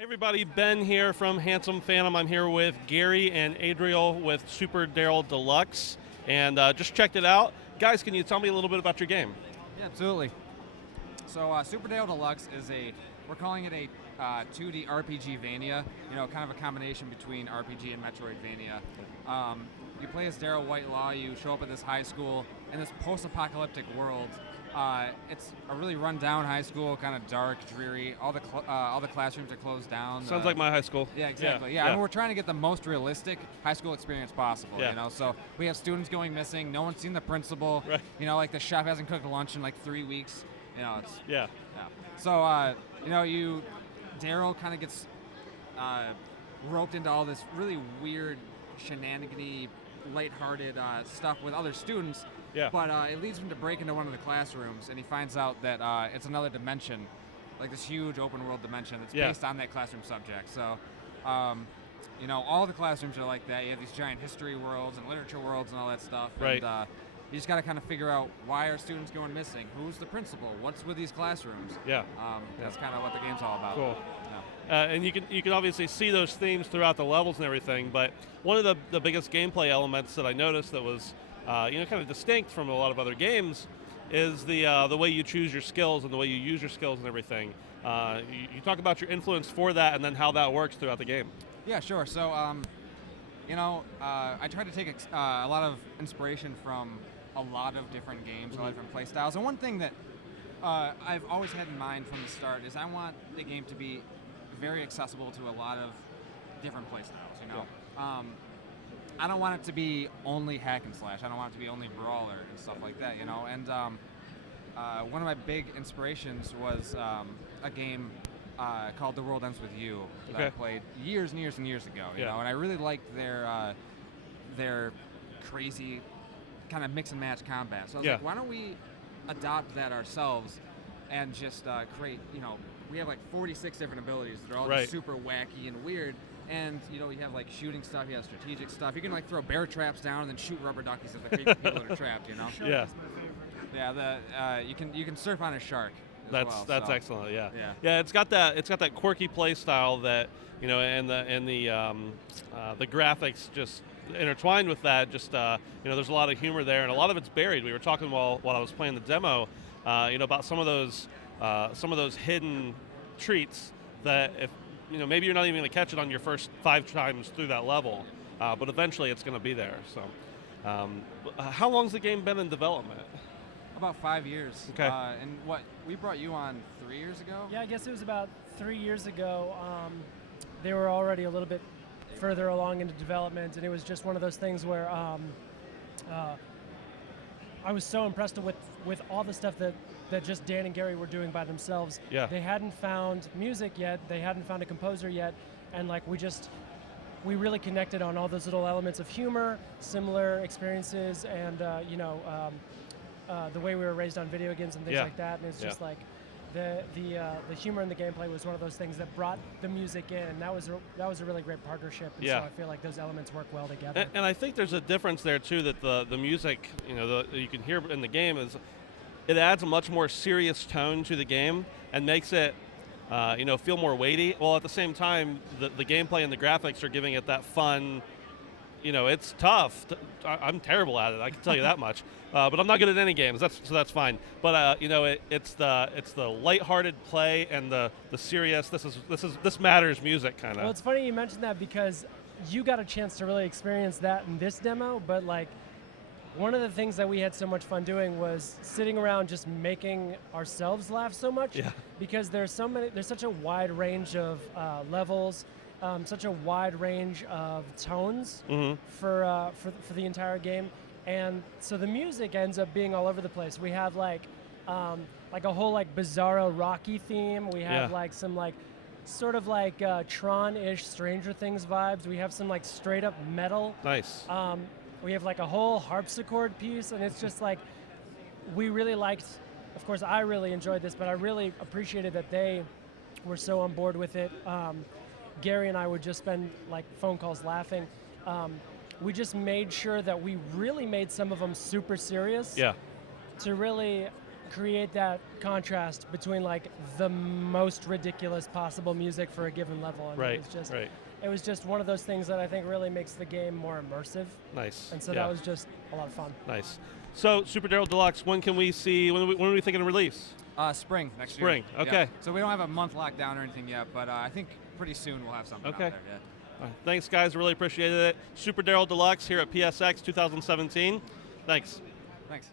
Hey everybody, Ben here from Handsome Phantom. I'm here with Gary and Adriel with Super Daryl Deluxe, and just checked it out. Guys, can you tell me a little bit about your game? Yeah, absolutely. So Super Daryl Deluxe is we're calling it a 2D RPG-vania, kind of a combination between RPG and Metroidvania. You play as Daryl Whitelaw, you show up at this high school in this post-apocalyptic world. It's a really run-down high school, kind of dark, dreary. All the classrooms are closed down. Sounds like my high school. Yeah, exactly. Yeah. I mean, we're trying to get the most realistic high school experience possible. Yeah. So we have students going missing. No one's seen the principal. Right. Like the chef hasn't cooked lunch in like 3 weeks. It's Yeah. So Daryl kind of gets roped into all this really weird, shenanigan-y, lighthearted stuff with other students. Yeah. But it leads him to break into one of the classrooms, and he finds out that it's another dimension, like this huge open world dimension that's based on that classroom subject. So, all the classrooms are like that. You have these giant history worlds and literature worlds and all that stuff. Right. And you just got to kind of figure out, why are students going missing? Who's the principal? What's with these classrooms? Yeah. That's kind of what the game's all about. Cool. Yeah. And you can obviously see those themes throughout the levels and everything, but one of the biggest gameplay elements that I noticed that was kind of distinct from a lot of other games is the way you choose your skills and the way you use your skills and everything. You talk about your influence for that and then how that works throughout the game. Yeah, sure. So, I try to take a lot of inspiration from a lot of different games, a lot of different play styles. And one thing that I've always had in mind from the start is I want the game to be very accessible to a lot of different play styles, I don't want it to be only hack and slash. I don't want it to be only brawler and stuff like that, And one of my big inspirations was a game called The World Ends With You that I played years and years and years ago, and I really liked their crazy kind of mix and match combat. So I was like, why don't we adopt that ourselves and just create, we have like 46 different abilities that are all just super wacky and weird. And you have like shooting stuff, you have strategic stuff. You can like throw bear traps down and then shoot rubber duckies at the people that are trapped. Shark Yeah. is my favorite. Yeah. You can surf on a shark. That's excellent. Yeah. Yeah. It's got that quirky play style that and the graphics just intertwined with that. Just there's a lot of humor there, and a lot of it's buried. We were talking while I was playing the demo, about some of those hidden treats that if maybe you're not even going to catch it on your first 5 times through that level, but eventually it's going to be there. So, how long's the game been in development? About 5 years. Okay. And we brought you on 3 years ago? Yeah, I guess it was about 3 years ago. They were already a little bit further along into development, and it was just one of those things where I was so impressed with all the stuff that just Dan and Gary were doing by themselves. Yeah. They hadn't found music yet, they hadn't found a composer yet, and like we really connected on all those little elements of humor, similar experiences, and the way we were raised on video games and things like that. And it's just like the humor in the gameplay was one of those things that brought the music in. That was a really great partnership. And so I feel like those elements work well together. And I think there's a difference there too, that the music you can hear in the game is it adds a much more serious tone to the game and makes it feel more weighty. While at the same time, the gameplay and the graphics are giving it that fun. It's tough. I'm terrible at it. I can tell you that much. But I'm not good at any games. That's fine. But it's the lighthearted play and the serious. This matters music kind of. Well, it's funny you mentioned that because you got a chance to really experience that in this demo. But like, one of the things that we had so much fun doing was sitting around just making ourselves laugh so much. Yeah. Because there's such a wide range of levels. Such a wide range of tones for the entire game, and so the music ends up being all over the place. We have like a whole like bizarro Rocky theme. We have like some like sort of like Tron-ish Stranger Things vibes. We have some like straight up metal. Nice. We have like a whole harpsichord piece, and it's just like we really liked. Of course, I really enjoyed this, but I really appreciated that they were so on board with it. Gary and I would just spend like phone calls laughing. We just made sure that we really made some of them super serious. Yeah. To really create that contrast between like the most ridiculous possible music for a given level. And Right. It was just one of those things that I think really makes the game more immersive. Nice. And so yeah. that was just a lot of fun. Nice. So, Super Daryl Deluxe, when can we see, when are we thinking of release? Spring next year. Spring, okay. Yeah. So we don't have a month locked down or anything yet, but I think pretty soon we'll have something Okay. out there. Yeah. Thanks, guys. Really appreciated it. Super Daryl Deluxe here at PSX 2017. Thanks. Thanks.